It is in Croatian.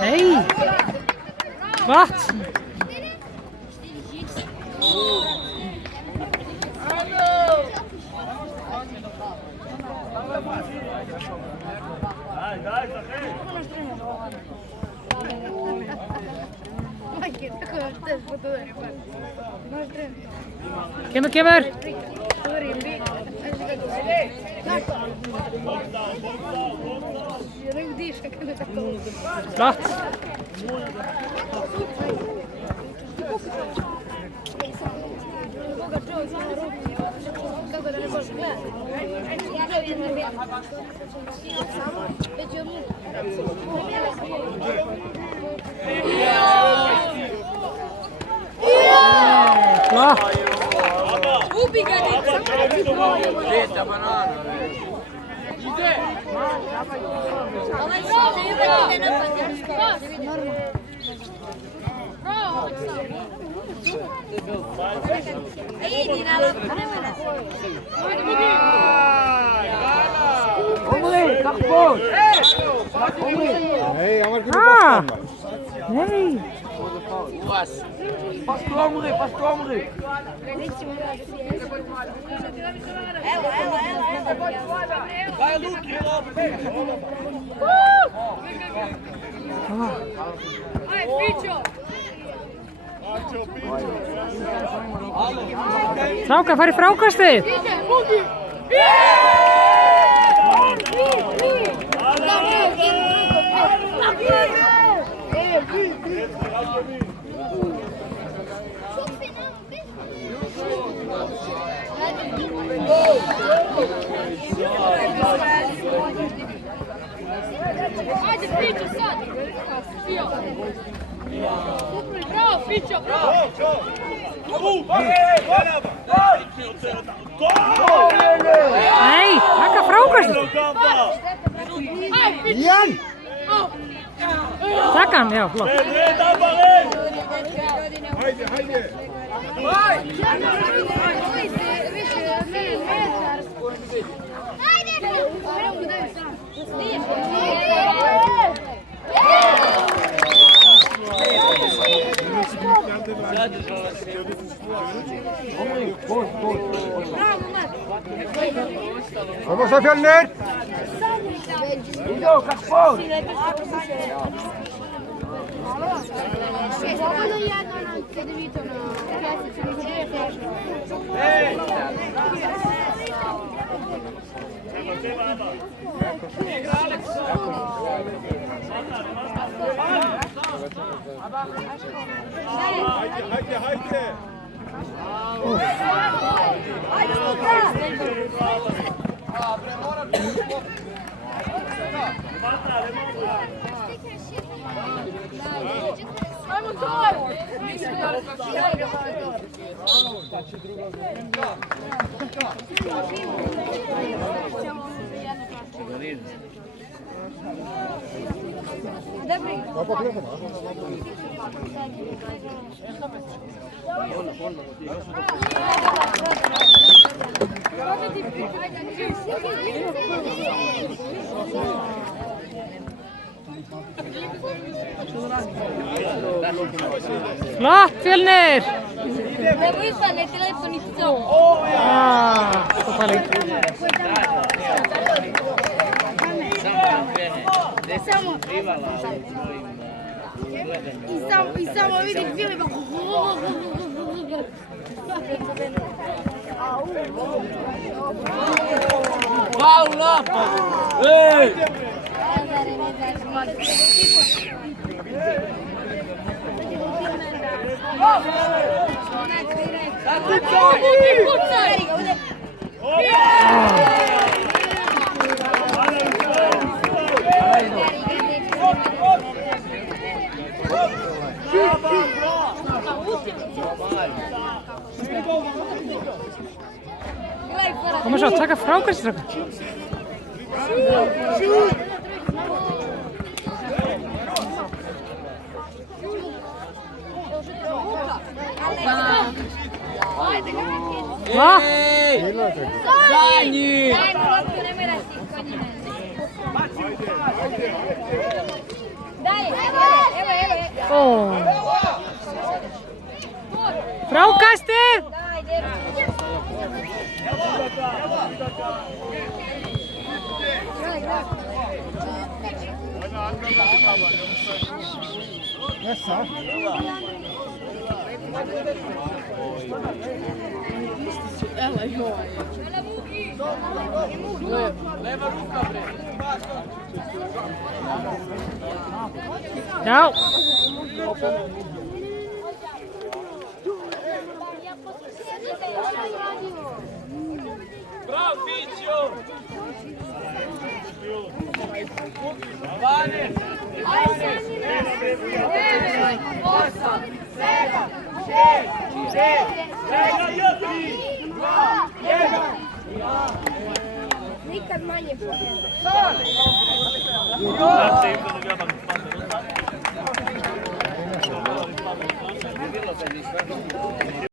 Hé! Wat? Kimmer! Wacht! Nee, jammer genoeg. Nee! Pas Komri. Frauka, fari frákastið! Ajde, Fićo, sad! Bravo, Fićo, bravo! Nei, taka frákastið! Jan! Taka hann, já, flott. Hajde! Vamos a Fjellner! Ido, kak pun. Hajde! Ajmo to! Flott, Fjellner! Devo fare le telefoni solo. Sto pali. I samo vidi film pa Wow, lapa! Ej! Možeš od svega fráukast. Dva. Ej! Zadnji! Daj mu loptu, nemoj da si kod njime. Daj, evo. Fráukaster! Daj, djevoj. Nessa. Leva ruka, bre! Ćao. Bravo, Fićo! 12! 8, 7, 6, 5, 4, 3, 2, 1. Nikad manje pobjeda.